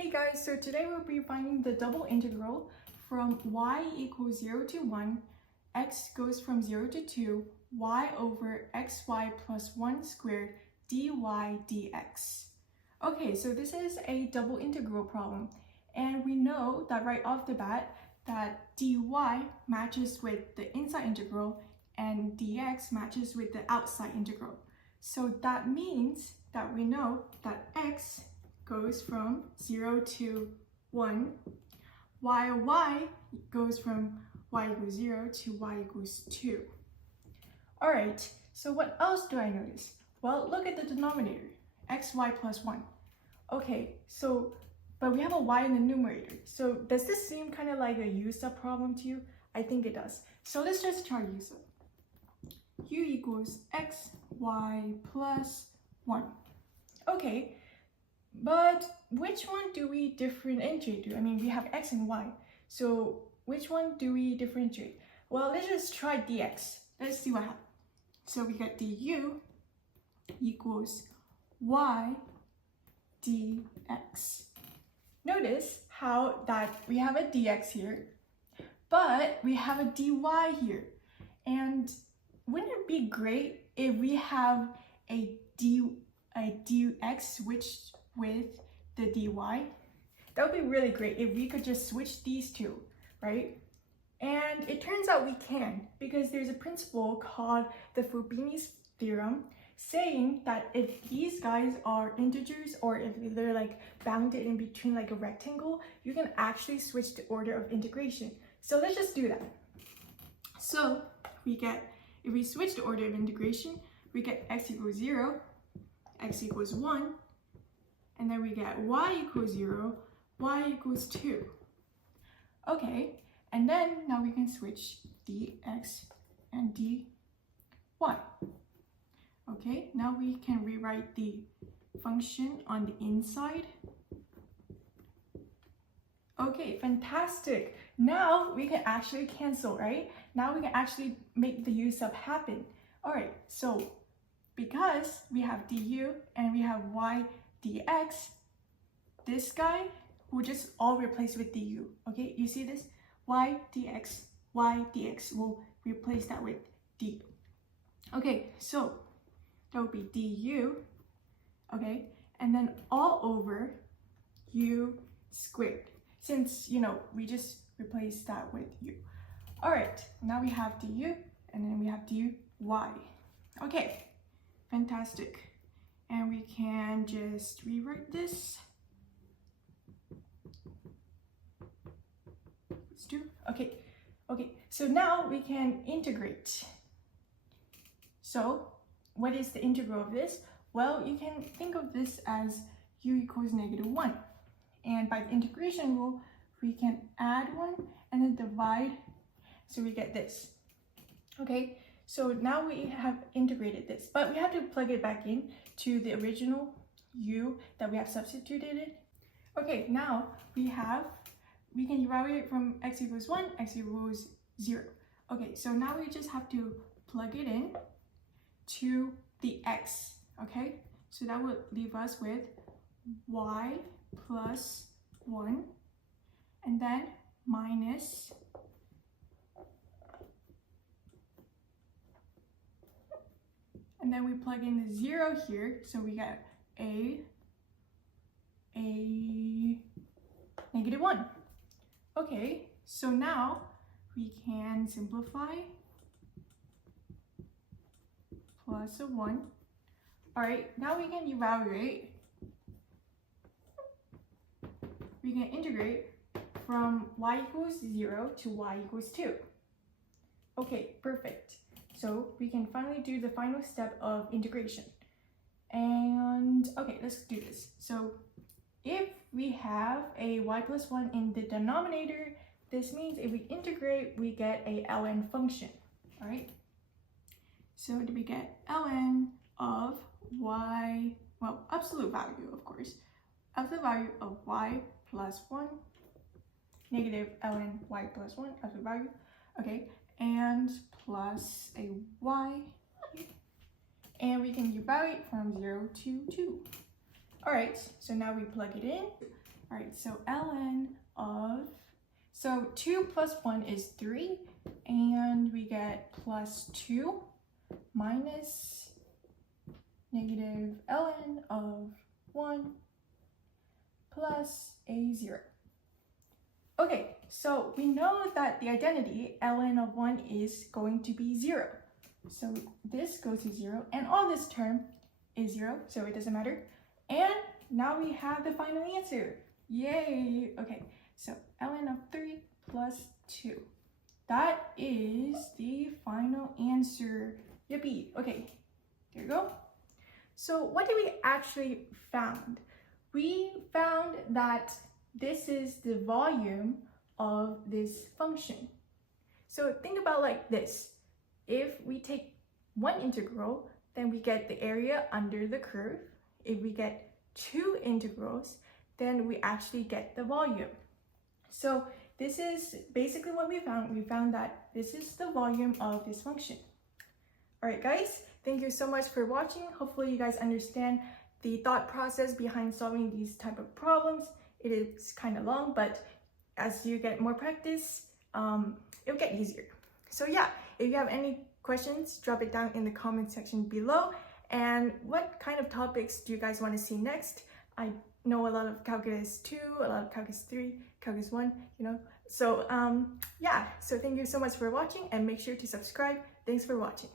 Hey guys, so today we'll be finding the double integral from y equals 0 to 1, x goes from 0 to 2, y over xy plus 1 squared dy dx. Okay, so this is a double integral problem, and we know that right off the bat that dy matches with the inside integral and dx matches with the outside integral. So that means that we know that x goes from 0 to 1, while y goes from y equals 0 to y equals 2. Alright, so what else do I notice? Well, look at the denominator, xy plus 1. Okay, so, but we have a y in the numerator. So does this seem kind of like a u-sub problem to you? I think it does. So let's just try u-sub. U equals xy plus 1. Okay, but which one do we differentiate to? I mean, we have x and y. So which one do we differentiate? Well, let's just try dx. Let's see what happens. So we got du equals y dx. Notice how that we have a dx here, but we have a dy here. And wouldn't it be great if we have a dx switched with the dy? That would be really great if we could just switch these two, right? And it turns out we can, because there's a principle called the Fubini's theorem saying that if these guys are integers or if they're like bounded in between like a rectangle, you can actually switch the order of integration. So let's just do that. So we get, if we switch the order of integration, we get x equals 0, x equals 1, and then we get y equals 0, y equals 2. Okay, and then now we can switch dx and dy. Okay, now we can rewrite the function on the inside. Okay, fantastic. Now we can actually cancel, right? Now we can actually make the u-sub happen. All right, so because we have du and we have y dx, this guy will just all replace with du. Okay, you see this? Y dx will replace that with du. Okay, so that would be du, okay, and then all over u squared, since, you know, we just replaced that with u. All right, now we have du, and then we have dy. Okay, fantastic. And we can just rewrite this. Let's do, okay, so now we can integrate. So what is the integral of this? Well, you can think of this as u equals -1. And by the integration rule, we can add 1 and then divide, so we get this. Okay, so now we have integrated this, but we have to plug it back in to the original u that we have substituted in. Okay, now we can evaluate from x equals 1, x equals 0. Okay, so now we just have to plug it in to the x, okay? So that would leave us with y plus 1, and then minus and then we plug in the 0 here, so we get a -1. Okay, so now we can simplify plus a 1. All right, now we can evaluate. We can integrate from y equals 0 to y equals 2. Okay, perfect. So we can finally do the final step of integration. And okay, let's do this. So if we have a y plus 1 in the denominator, this means if we integrate, we get a ln function, all right? So do we get ln of y, well, absolute value, of course, absolute value of y plus 1, negative ln y plus 1, absolute value, okay, and plus a y, and we can evaluate from 0 to 2. All right, so now we plug it in, All right, so ln of, so 2 plus 1 is 3, and we get plus 2 minus negative ln of 1 plus a 0. Okay, so we know that the identity ln of 1 is going to be 0. So this goes to 0, and all this term is 0, so it doesn't matter. And now we have the final answer. Yay! Okay, so ln of 3 plus 2. That is the final answer. Yippee! Okay, there you go. So what did we actually found? We found that this is the volume of this function. So think about like this. If we take one integral, then we get the area under the curve. If we get two integrals, then we actually get the volume. So this is basically what we found. We found that this is the volume of this function. All right, guys, thank you so much for watching. Hopefully you guys understand the thought process behind solving these type of problems. It is kind of long, but as you get more practice, it'll get easier. So yeah, if you have any questions, drop it down in the comment section below. And what kind of topics do you guys want to see next? I know a lot of calculus 2, a lot of calculus 3, calculus 1, you know. So yeah, so thank you so much for watching, and make sure to subscribe. Thanks for watching.